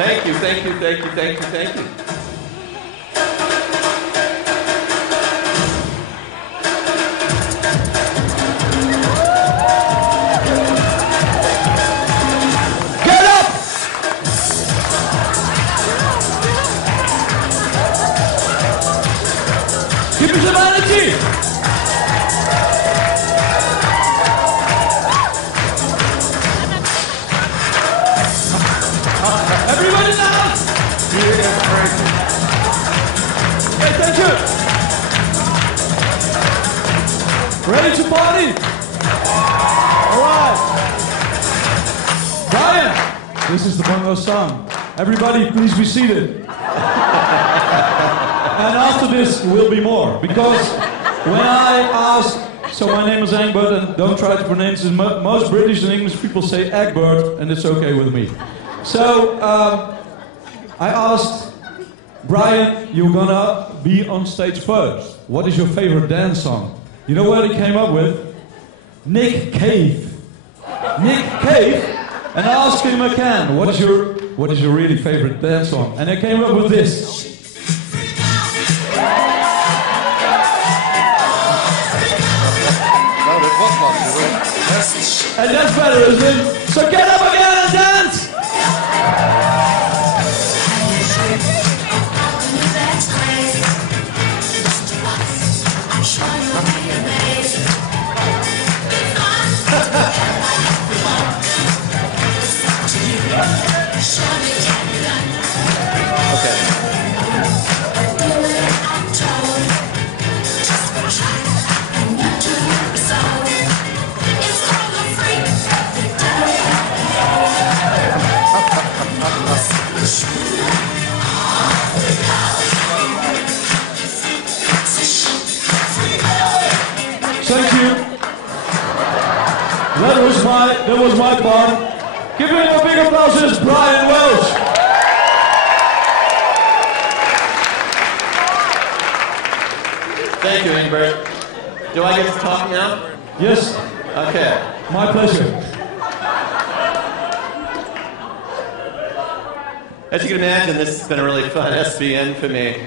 Thank you, thank you, thank you, thank you, thank you. Get up! Give me some energy! Everybody now! Hey, thank you! Ready to party? Alright! Bryan, this is the bongo song. Everybody, please be seated. And after this, there will be more. Because when I ask, so my name is Egbert, and don't try to pronounce it. Most British and English people say Egbert, and it's okay with me. So, I asked, Bryan, you're gonna be on stage first. What is your favorite dance song? You know what he came up with? Nick Cave. Nick Cave? And I asked him again, what is your really favorite dance song? And I came up with this. And that's better, isn't it? So get up again and dance! Okay. Thank you. That was my part. Give him a big applause. This is Bryan Welch. Thank you, Egbert. Do I get to talk now? Yes. Okay. My pleasure. As you can imagine, this has been a really fun SBN for me.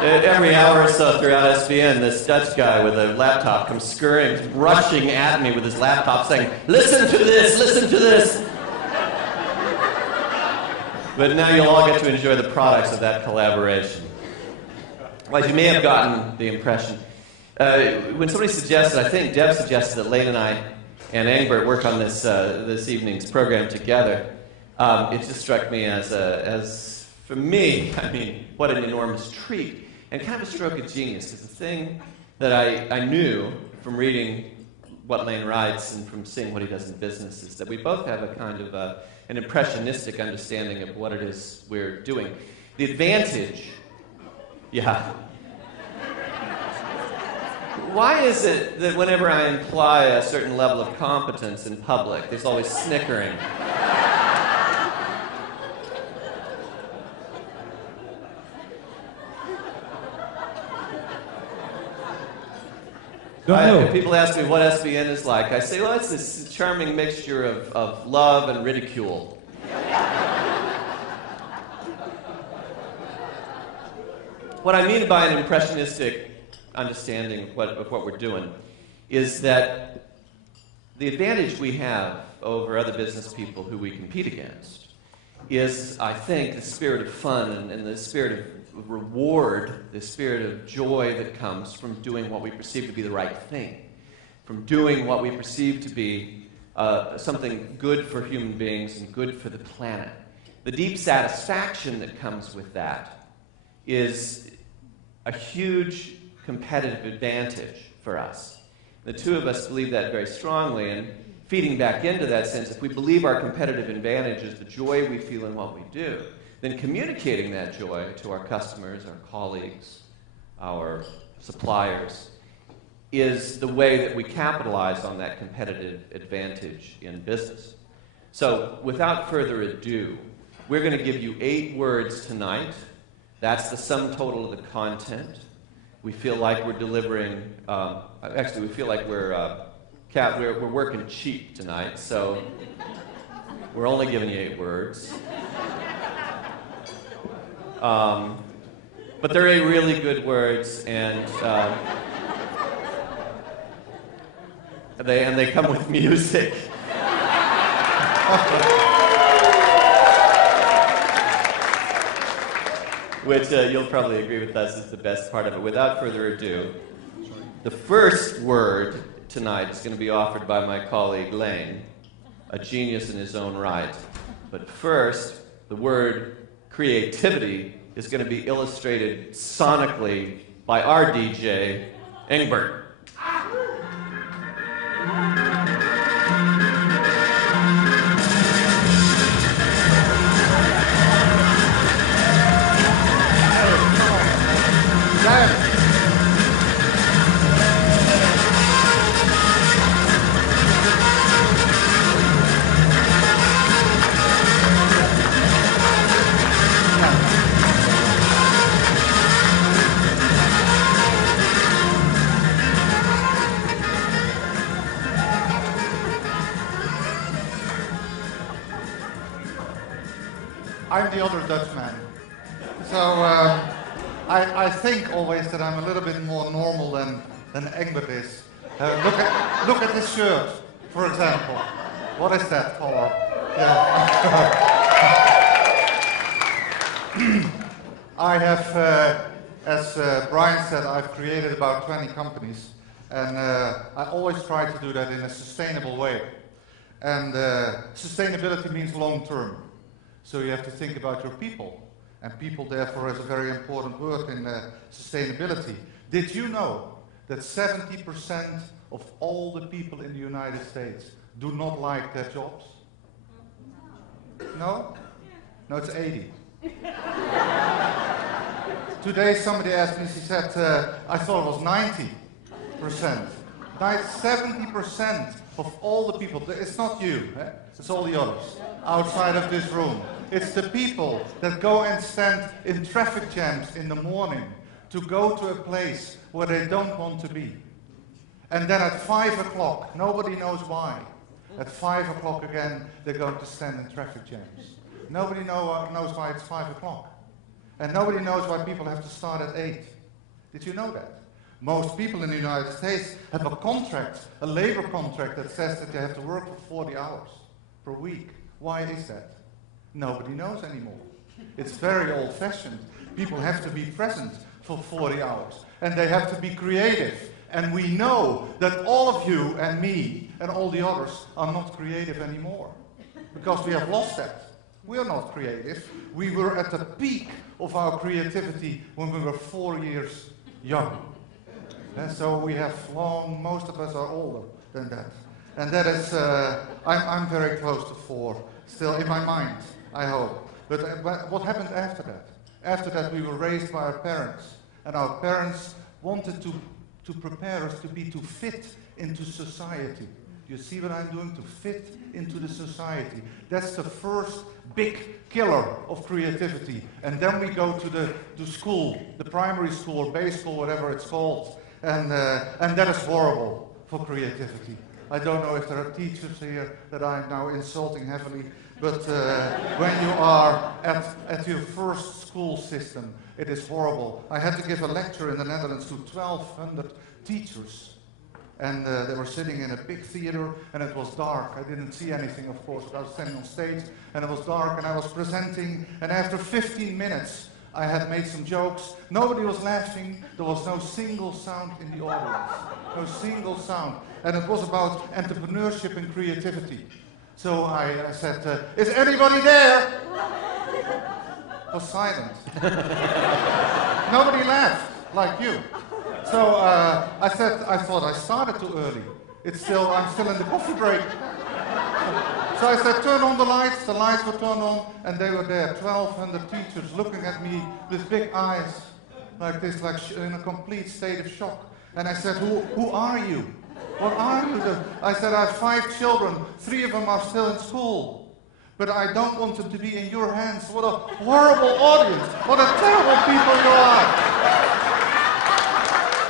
Every hour or so throughout SBN, this Dutch guy with a laptop comes scurrying, rushing at me with his laptop saying, "Listen to this, listen to this." But now you'll all get to enjoy the products of that collaboration. Well, as you may have gotten the impression, when somebody suggested, I think Deb suggested that Leen and I and Egbert work on this evening's program together, it just struck me as for me, I mean, what an enormous treat. And kind of a stroke of genius. It's a thing that I knew from reading what Leen writes and from seeing what he does in business, is that we both have a kind of an impressionistic understanding of what it is we're doing. The advantage, yeah. Why is it that whenever I imply a certain level of competence in public, there's always snickering? People ask me what SBN is like. I say, well, it's this charming mixture of love and ridicule. What I mean by an impressionistic understanding of what we're doing is that the advantage we have over other business people who we compete against is, I think, the spirit of fun and the spirit of reward, the spirit of joy that comes from doing what we perceive to be the right thing, from doing what we perceive to be something good for human beings and good for the planet. The deep satisfaction that comes with that is a huge competitive advantage for us. The two of us believe that very strongly, and feeding back into that sense, if we believe our competitive advantage is the joy we feel in what we do, then communicating that joy to our customers, our colleagues, our suppliers, is the way that we capitalize on that competitive advantage in business. So, without further ado, we're going to give you 8 words tonight. That's the sum total of the content. We feel like we're delivering, actually we feel like we're working cheap tonight, so we're only giving you 8 words. But they're really good words, and they come with music. Which you'll probably agree with us is the best part of it. Without further ado, the first word tonight is going to be offered by my colleague Leen, a genius in his own right. But first, the word creativity is going to be illustrated sonically by our DJ, Engbert. I'm the other Dutchman. So I think always that I'm a little bit more normal than Engbert is. Look at this shirt, for example. What is that color? Yeah. I have, as Bryan said, I've created about 20 companies, and I always try to do that in a sustainable way. And sustainability means long term. So you have to think about your people. And people, therefore, is a very important word in sustainability. Did you know that 70% of all the people in the United States do not like their jobs? No? No, it's 80. Today somebody asked me, she said, I thought it was 90%. 70% of all the people, it's not you, it's all the others outside of this room. It's the people that go and stand in traffic jams in the morning to go to a place where they don't want to be. And then at 5 o'clock, nobody knows why. At 5 o'clock again, they're going to stand in traffic jams. Nobody knows why it's 5 o'clock. And nobody knows why people have to start at 8. Did you know that? Most people in the United States have a contract, a labor contract that says that they have to work for 40 hours per week. Why is that? Nobody knows anymore. It's very old-fashioned. People have to be present for 40 hours. And they have to be creative. And we know that all of you and me and all the others are not creative anymore. Because we have lost that. We are not creative. We were at the peak of our creativity when we were 4 years young. And so we have long, most of us are older than that. And that is, I'm very close to 4, still in my mind, I hope. But what happened after that? After that we were raised by our parents. And our parents wanted to prepare us to fit into society. You see what I'm doing? To fit into the society. That's the first big killer of creativity. And then we go to school, the primary school or base school, whatever it's called. And that is horrible for creativity. I don't know if there are teachers here that I'm now insulting heavily, but when you are at your first school system, it is horrible. I had to give a lecture in the Netherlands to 1,200 teachers. And they were sitting in a big theater, and it was dark. I didn't see anything, of course, but I was standing on stage, and it was dark, and I was presenting, and after 15 minutes, I had made some jokes. Nobody was laughing. There was no single sound in the audience. No single sound. And it was about entrepreneurship and creativity. So I said, is anybody there? It was silent. Nobody laughed, like you. So I thought I started too early. I'm still in the coffee break. So I said, turn on the lights were turned on, and they were there, 1,200 teachers looking at me with big eyes, like this, like in a complete state of shock. And I said, who are you? What are you? I said, I have 5 children, 3 of them are still in school. But I don't want them to be in your hands. What a horrible audience. What a terrible people you are.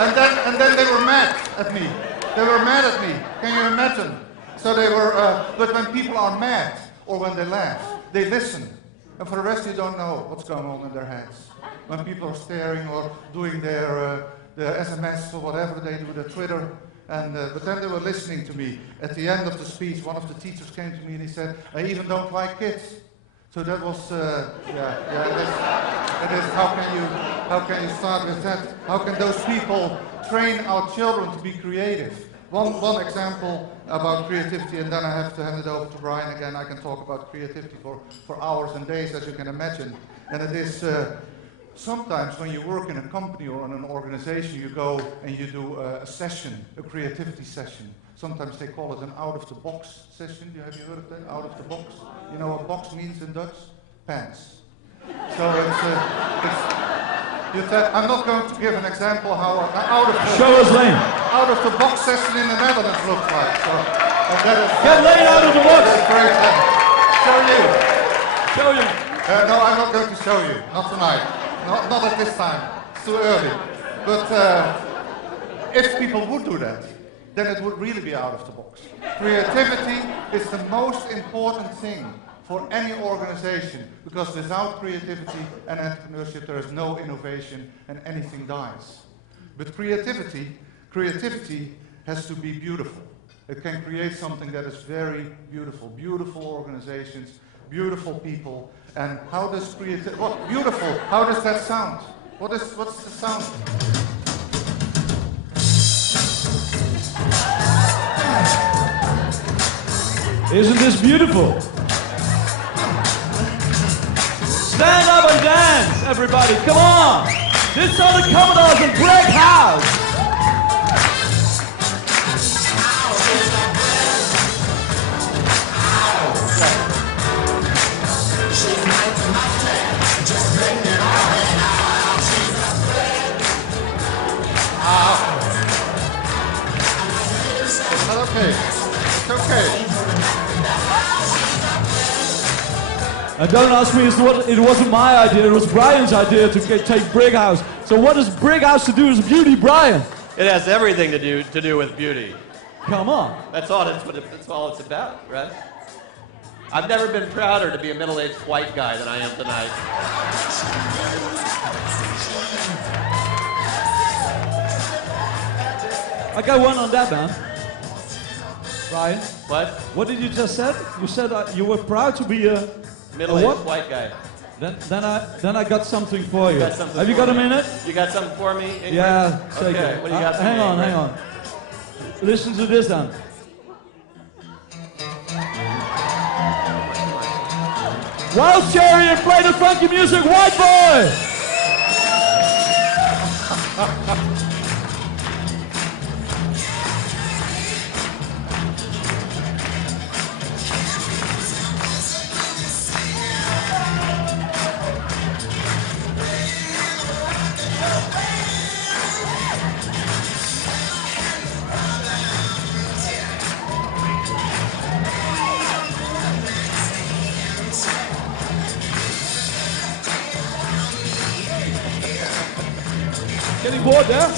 And then they were mad at me. They were mad at me. Can you imagine? So they were, but when people are mad or when they laugh, they listen. And for the rest, you don't know what's going on in their heads. When people are staring or doing their SMS or whatever they do, their Twitter. But then they were listening to me. At the end of the speech, one of the teachers came to me and he said, I even don't like kids. So that was, it is, how can you start with that? How can those people train our children to be creative? One example about creativity, and then I have to hand it over to Bryan again. I can talk about creativity for hours and days, as you can imagine. And it is, sometimes when you work in a company or in an organization, you go and you do a session, a creativity session. Sometimes they call it an out-of-the-box session. Have you heard of that? Out of the box. You know what box means in Dutch? Pants. So I'm not going to give an example how out of the box session in the Netherlands looks like. So, get Leen out of the box. Great. Show you. No, I'm not going to show you. Not tonight. Not at this time. It's too early. But if people would do that, then it would really be out of the box. Creativity is the most important thing for any organization, because without creativity and entrepreneurship there is no innovation and anything dies. But creativity has to be beautiful. It can create something that is very beautiful. Beautiful organizations, beautiful people. And how does beautiful, how does that sound? What's the sound? Isn't this beautiful? Stand up and dance, everybody, come on! This are the Commodores and Greg House! It's not okay. It's okay. And don't ask me, it wasn't my idea, it was Bryan's idea to take Brighouse. So what does Brighouse to do with beauty, Bryan? It has everything to do with beauty. Come on. That's all it's about, right? I've never been prouder to be a middle-aged white guy than I am tonight. I got one on that, man. Bryan? What? What did you just say? You said you were proud to be a middle-aged white guy. Then I got something for you. Have you got a minute? You got something for me, Ingrid? Yeah, okay. What do you got for me, hang on. Listen to this then. Wild Cherry and play the funky music, white boy! Getting bored there?